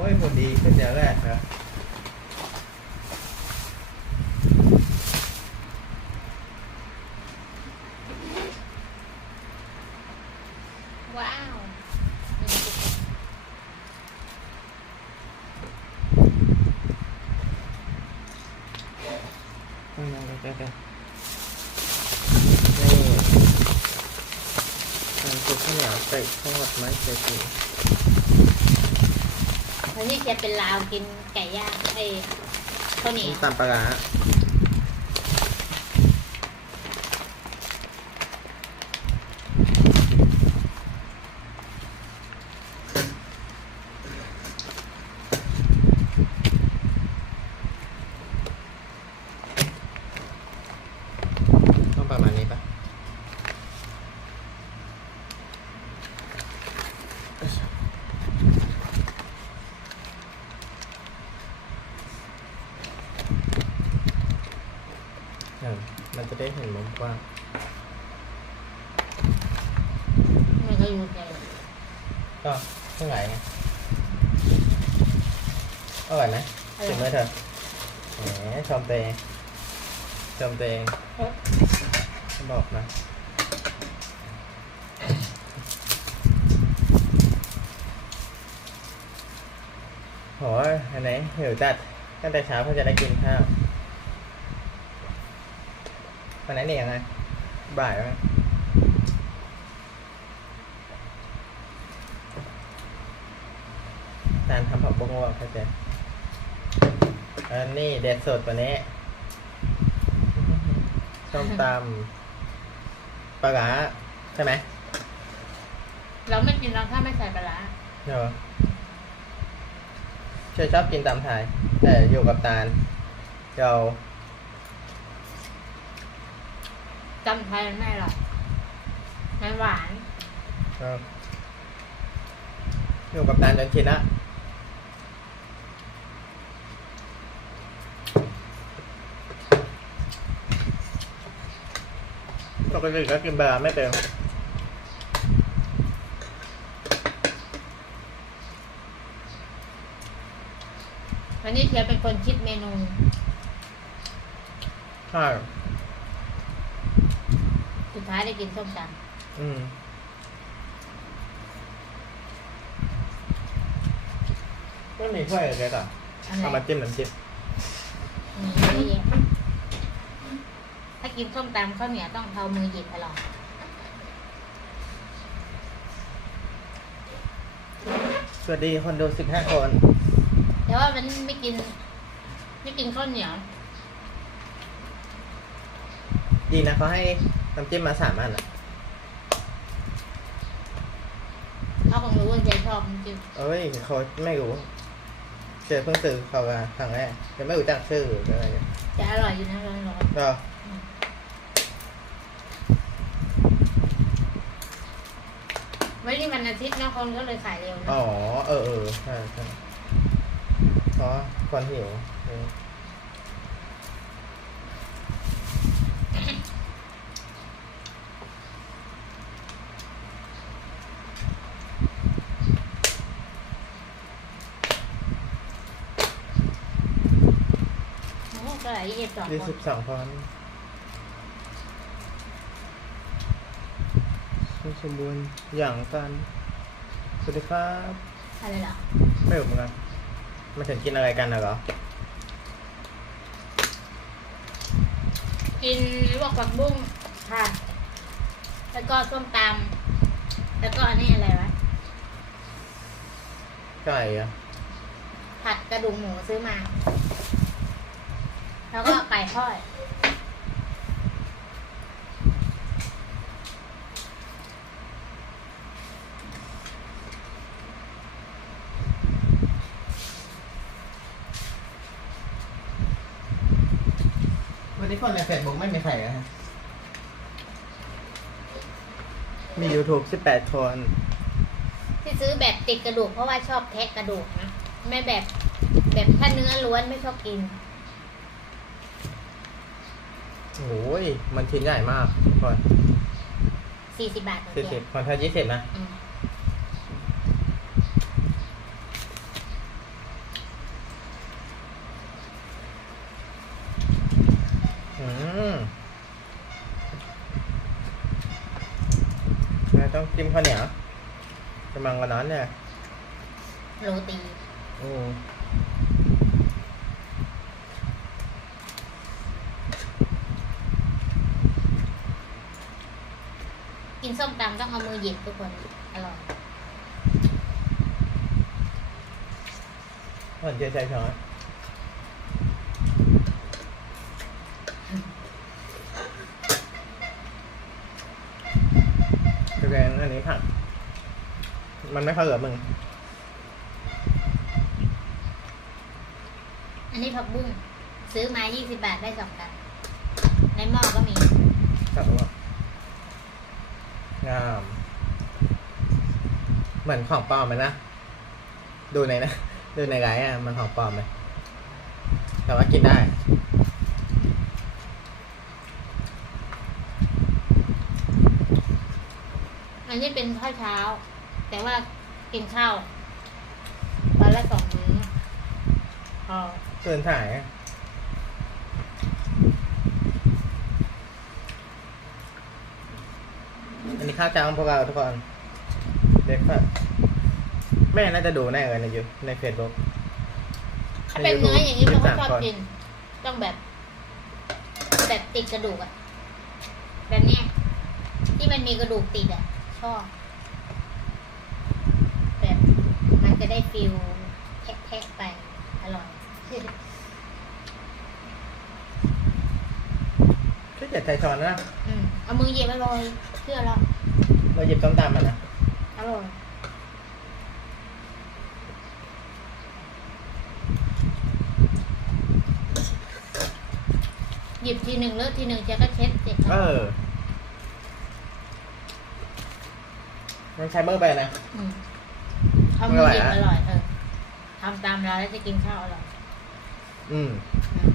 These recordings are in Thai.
โอ้ยพอดีขึ้นเดี๋ยวแรกนะว้าวอืมใกล้ๆกันนี่มันคือข้าวเหนียวใส่ทอดไม้ใส่ถุง วันนี้จะเป็นลาวกินไก่ย่างไอ้ข้าวเหนียว ตำปลาร้าต้องประมาณนี้ปะเออมันจะ ได้เห็นมุมกว้างไม่ก็อยู่ใจก็เท่าไหร่ไงอร่อยไหมถึงไหมเธอแหมชมตัวเองชมตัวเองบอกนะโหอันไหนหิวจัดตั้งแต่เช้าเพื่อจะได้กินข้าว วันไหนเนี่ยยังไงบ่ายไหมนานทำผักบุ้งว่าเข้าใจอันนี้เด็ดสดกว่านี้ส้มตำปลาร้าใช่ไหมเราไม่กินเราถ้าไม่ใส่ปลาร้าเนอะเชื่อชอบกินตำไทยแต่อยู่กับตาลเรา จำไทยมันไม่อร่อยมันหวานเอออยู่กับตาลจนชินละปกติก็กินปลาร้าไม่เป็นวันนี้เทียเป็นคนคิดเมนู ใช่สุด ท้ายได้กินส้มตอืมไม่มีถ้วยเลยก่อนำอะไรเอามาจิ้มน้ำจิ้มอืมเยอะแยะถ้ากินส้มตำข้าวเหนียวต้องเอามือหยิบตลอดสวัสดีคนดูสิบห้าคน แต่ว่ามันไม่กิน ไม่กินข้าวเหนียว ดีนะเขาให้ น้ำจิ้มมาสามอันอะเขาคงรู้ว่าใจชอบจริงเอ้ยเขาไม่รู้เจอเพิ่งซื้อเขามาครั้งแรกยังไม่รู้จักชื่อหรืออะไรเนี่ยๆจะอร่อยอยู่นะร้อนก็ๆวันนี้วันอาทิตย์นะคนก็เลยขายเร็วนะอ๋อเออเออใช่ใช่เพราะคนหิวเออ โอ้ ก็หลายยี่สิบสองยี่คสินบสองคนสุสมบูรณ์อย่างกันสวัสดีครับอะไรเหรอไม่รู้เหมือนกันมาถึงกินอะไรกันนะเหรอ กินลวกผักบุ้งค่ะ แล้วก็ส้มตำแล้วก็อันนี้อะไรวะ ไก่อะผัดกระดูกหมูซื้อมา แล้วก็ไก่ทอดวันนี้คนในเฟซบุ๊กไม่มีใครอะฮะมี YouTube 18 คน ที่ซื้อแบบติดกระดูกเพราะว่าชอบแทะกระดูกนะ ไม่แบบแบบถ้าเนื้อล้วนไม่ชอบกิน โอ้ยมันชิ้นใหญ่มากก่อนสี่สิบบาทสี่สิบพองเธยี่สิบนะอืมแล้ต้องจิ้มข้าวเหนียวกำลังกันนั้นเนี่ยโรตีอื กินส้มตำต้องเอามือหยิบทุกคน อร่อยเหมือนเจใช้ช้อนกระแกงอันนี้ผักมันไม่เข้ากับมึง อันนี้ผักบุ้งซื้อมา 20 บาทได้สองกันในหม้อก็มี ครับว่า งาม เหมือนของปลอมไหมนะ ดูในนะ ดูในไลน์อะ มันของปลอมไหมแต่ว่ากินได้อันนี้เป็นข้าวเช้า แต่ว่ากินข้าววันละสองมื้อพอเกินถ่ายอะอันนี้ ข้าวเจ้าของพวกเราทุกคนเด็กแบบแม่น่าจะดูแน่เลยในยูในเฟซบุ๊กถ้าเป็นเนื้ออย่างนี้มีเราก็สามชอบคนกิน ต้องแบบ แบบติดกระดูกอะแบบเนี้ยที่มันมีกระดูกติดอะชอบแบบมันจะได้ฟิลแทะๆไป อร่อยช่วยเจ็ดใส่ช้อนนะอืมเอามือหยิบอร่อย เชื่อเราเราหยิบต้มตำมันนะอร่อยหยิบทีหนึ่งเลิกทีหนึ่งเจะก็เช็ดเสร็จเออมันใช้เบอร์ไปนะมเอามือหยิบไม่อไหวอะร่อยเออทำตามเราแล้วจะกินข้าวอร่อยอืมอืม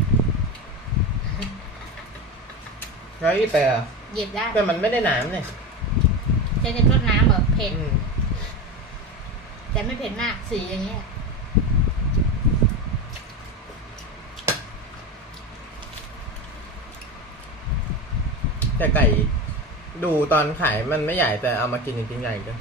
แล้วอีเปอะ หยิบได้แต่มันไม่ได้หนามเนี่ยจะจะรดน้ำแบบเผ็ด อืมแต่ไม่เผ็ดมากสีอย่างเงี้ยแต่ไก่ดูตอนขายมันไม่ใหญ่แต่เอามากินจริงๆใหญ่จัง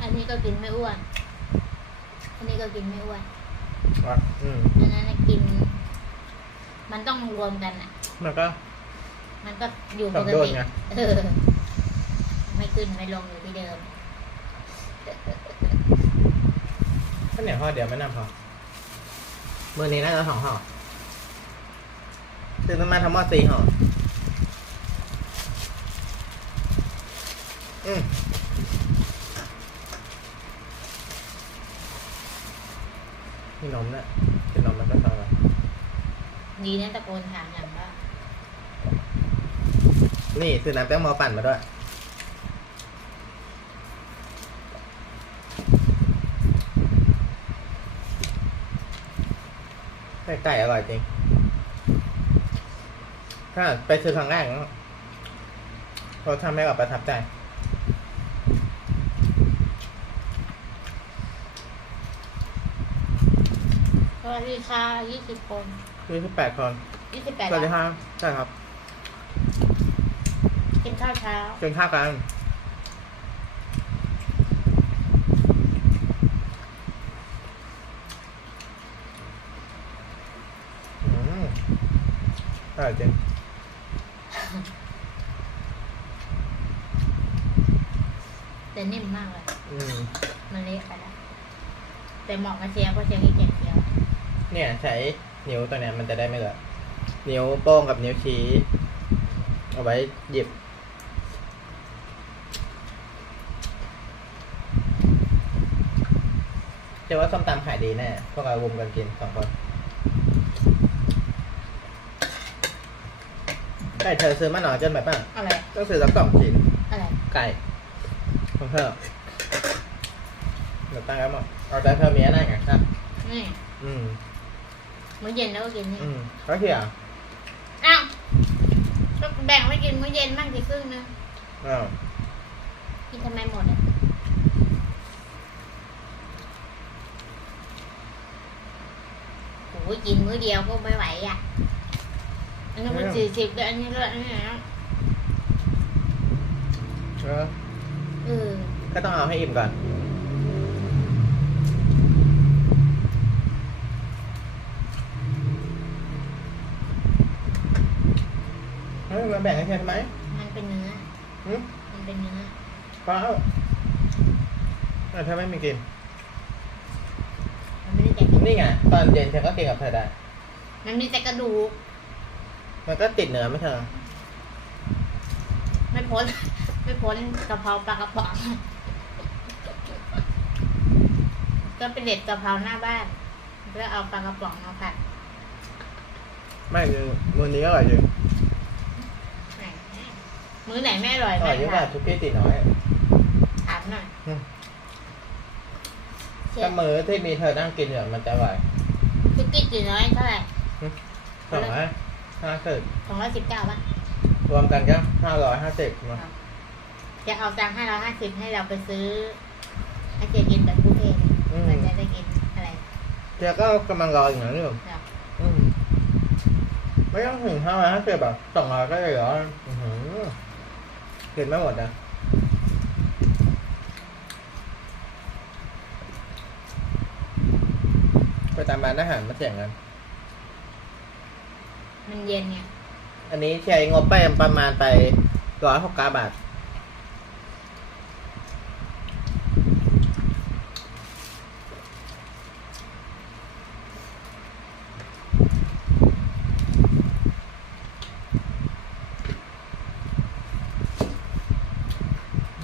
อันนี้ก็กินไม่อ้วนอันนี้ ก็กินไม่อ้วนว่ะอืมอันนั้นน่ะกิน มันต้องรวมกันอะ มันก็มันก็อยู่ปสมกดุลติไงเออไม่ขึ้นไม่ลงอยู่ที่เดิม ข้าวเหนียวห่อเดียวไม่นำพอมือนี้น่าจะสองห่อซื้อน้ำมันทั้งหมดสี่ห่ออืม นี่นมเนี่ยเป็นนมมันก็ซอยดีนะตะโกนถามอย่างว่านี่ซื้อน้ำแป้งโมปั่นมาด้วย ไก่ไก่อร่อยจริง ถ้าไปซื้อครั้งแรกนะเขาทำให้เราประทับใจ วัสดีค่ะยี่สิบคนคือที่แปดคนยี่สิบแปดสวัสดีครับใช่ครับกินข้าวเช้ากินข้าวกันอืมอร่อยจริงแต่นิ่มมากเลย อืม มันเละไปแล้วแต่เหมาะกับเชียร์เพราะเชียร์ขี้เกียจ เคี้ยวเนี่ยใช้นิ้วตัวเนี้ยมันจะได้ไม่เหลือนิ้วโป้งกับนิ้วชี้ เอาไว้หยิบเชื่อว่าส้มตำขายดีแน่พวกเรารุมกันกินสองคนไก่เธอซื้อมาหน่อยจนแบบว่าอะไร ต้องซื้อสักสองชิ้นอะไร ไก่ของเธอเดี๋ยวตั้งไว้หมดเอาแต่เธอมีอะไรไงครับนี่อืม มื้อเย็นแล้วก็กินนี่อืมก็เขียอ้าวก็แบ่งไว้กินมื้อเย็นบ้างสิครึ่งนึงอ้าวกินทำไมหมดอะโอ้โหไปกินมื้อเดียวก็ไม่ไหวอะ อันนี้มันสี่สิบแต่อันนี้ก็อันนี้นะเออ เออก็ต้องเอาให้อิ่มก่อน เฮ้ยมา แบ่งให้เธอทำไมมันเป็นเนื้อหึมันเป็นเนื้อเปล่าแต่เธอไม่มีกิน มันไม่ได้แต่นี่ไงตอนเย็นเธอก็กินกับเธอได้ มันมีแต่กระดูกมันก็ติดเนื้อไม่เธอไม่พ้นไม่พ้นกะเพราปลากระป๋องก็เป็นเด็ดกะเพราหน้าบ้านแล้วเอาปลากระป๋องมาผัด ไม่คือมือนี้อร่อยจริงแหม มื้อไหนไม่อร่อยอร่แม่อยยิ่งกว่าถามทุกที่ตีน้อยถามหน่อยอืม เชถ้าฟมือที่มีเธอนั่งกินเนี่ยมันจะอร่อยซุกี้จีน้อยเท่าไหร่สองร้อยห้าสิบสองร้อยสิบเก้าป่ะรวมกันก็ห้าร้อยห้าสิบจะเอาตังค์ให้เราห้าสิบให้เราไปซื้อให้เจกินแบบบุฟเฟ่ต์เราจะได้กินอะไรเธอก็กำลังรออยู่นะนี่เนาะอืมไม่ต้องถึงห้าร้อยห้าสิบแบบสองร้อยก็เลยเหรออื้อหือ กินไม่หมดนะไปตามร้านอาหารมาเสี่ยงกัน มันเย็นไง อันนี้ใช้งบไปประมาณไปร้อยหกเก้าบาท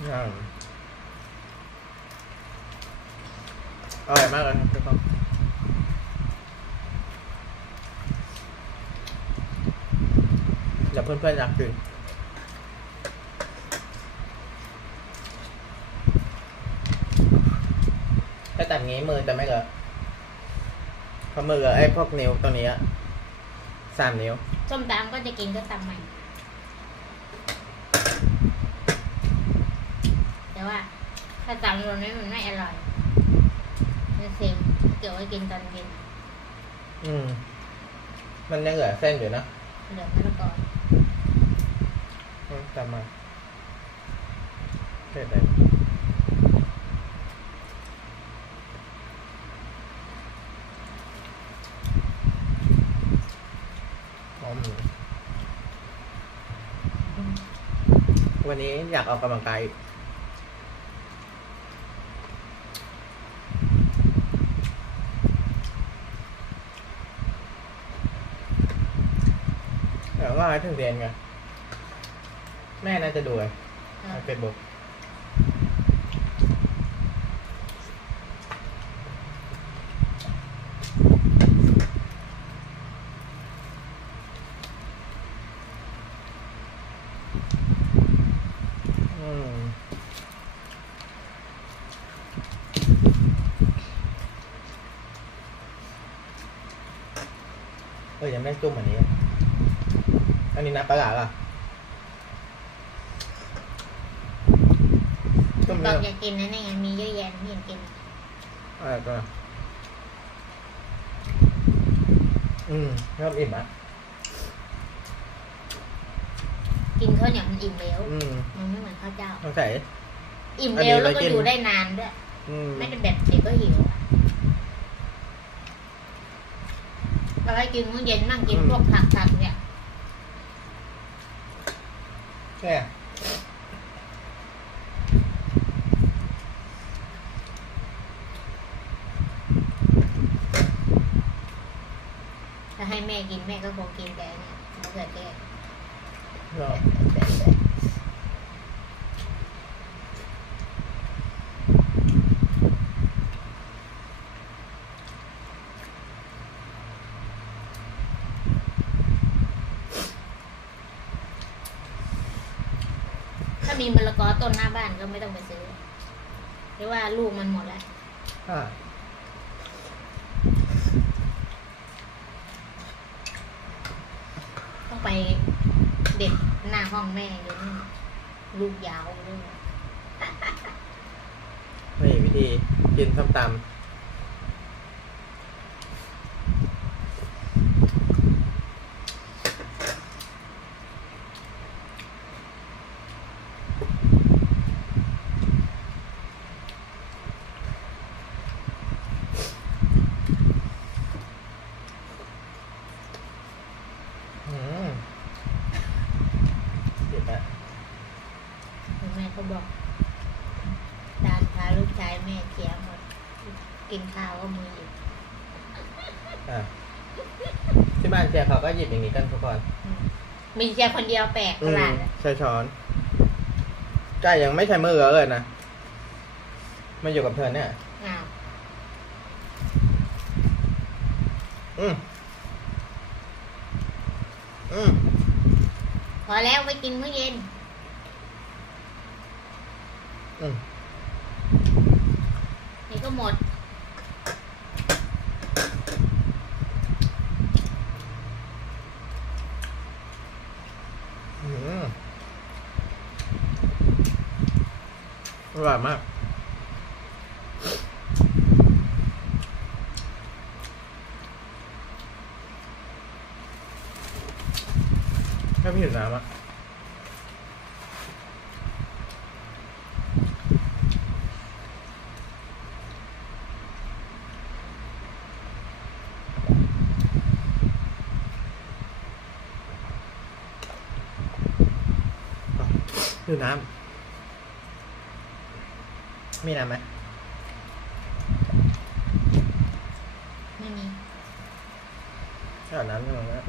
อืมอร่อยมากเลยครับทุกคน เดี๋ยวเพื่อนๆอยากกินถ้าตัดงี้มือจะไม่เลอะเพราะมือไอ้พวกนิ้วตรงนี้อะสามนิ้ว ส้มตำก็จะกินก็ตำใหม่ แต่ว่า ถ้าตำรวมนี้มันไม่อร่อยมันเซ็งเกี่ยวไว้กินตอนเย็นอืม มันยังเหลือเส้นอยู่นะเหลือมะละกออืม ตามมาเผ็ดเลยหอมหมูวันนี้อยากออกกำลังกายอีกแต่ว่าถึงเรียนไง แม่น่าจะดูเลยเออในเฟซบุ๊กอืมเออยังไม่ได้จุ่มอันนี้ อันนี้นับปลาหลาดเหรอจุ่ มบเนื้ออกอยากกินนะนี่ไงมีเยอะแยะไม่เห็นกิน อะไรตัวอืมเริ่มอิ่มอะ กินข้าวเหนียวมันอิ่มเร็วอืมมันไม่เหมือนข้าวเจ้า ต้องใส่ อิ่มอันนี้เร็วแล้วก็ไว้กินอยู่ได้นานด้วย อืมไม่ได้แบบเด็กก็หิวอะเราให้กินมื้อเย็นนั่งกินพวกผักผักๆเนี่ย แค่ ถ้าให้แม่ กินแม่ก็คงกินแต่เนี่ยมะเขือเทศรอถ้ามีมะละกอต้นหน้าบ้านก็ไม่ต้องไปซื้อ หรือว่าลูกมันหมดแล้วอ่า ต้องไปเด็ด หน้าห้องแม่อยู่นี่ลูกยาวด้วยนี่วิธีกินส้มต แม่เขาบอกตามพาลูกชายแม่เสียหมด กินข้าวก็มืออยู่อะที่บ้านเชียร์เขาก็หยิบอย่างนี้กันทุกคนอืมมีแค่คนเดียวแปลกประหลาดอะใช้ช้อนใกล้ยังไม่ใช้มือเลยนะมาอยู่กับเธอเนี่ย อ้าวอืมอืมพอแล้วไปกินมื้อเย็น อืมนี่ก็หมด อืม อร่อยมาก แค่พี่เห็นน้ำอะหิวน้ำ มีน้ำไหมไม่มีเอาน้ำให้มันนะ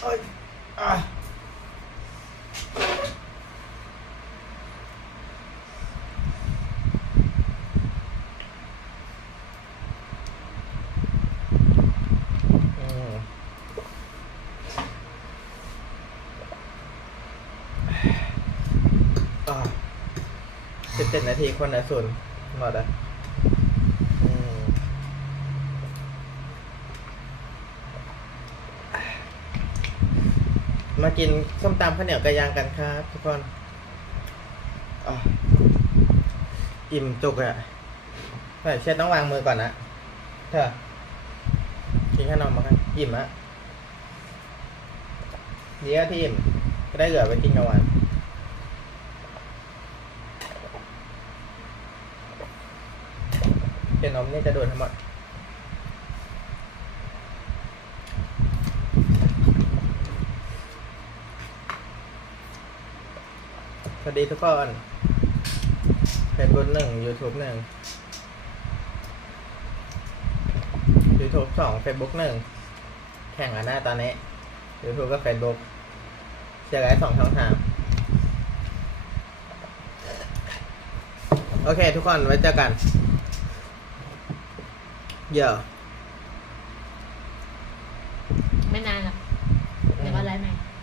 โอ๊ยอะอืม สิบเจ็ดนาทีคนละศูนย์หมดอะมากินส้มตำข้าวเหนียวไก่ย่างกันครับทุกคนออิ่มจุกอะแต่เช็ดต้องวางมือก่อนนะเธอกินขนมมากันอิ่มอะเดี๋ยวที่อิ่มก็ได้เหลือไปกินกลางวัน เดี๋ยวนมนี่จะโดนทั้งหมดสวัสดีทุกคนเฟซบุ๊กหนึ่งยูทูบหนึ่งยูทูบสองเฟซบุ๊กหนึ่งแข่งกันหน้าตอนนี้ยูทูบกับเฟซบุ๊กเชียร์ไลฟ์สองช่องทางโอเค ทุกคนไว้เจอกัน Yeah.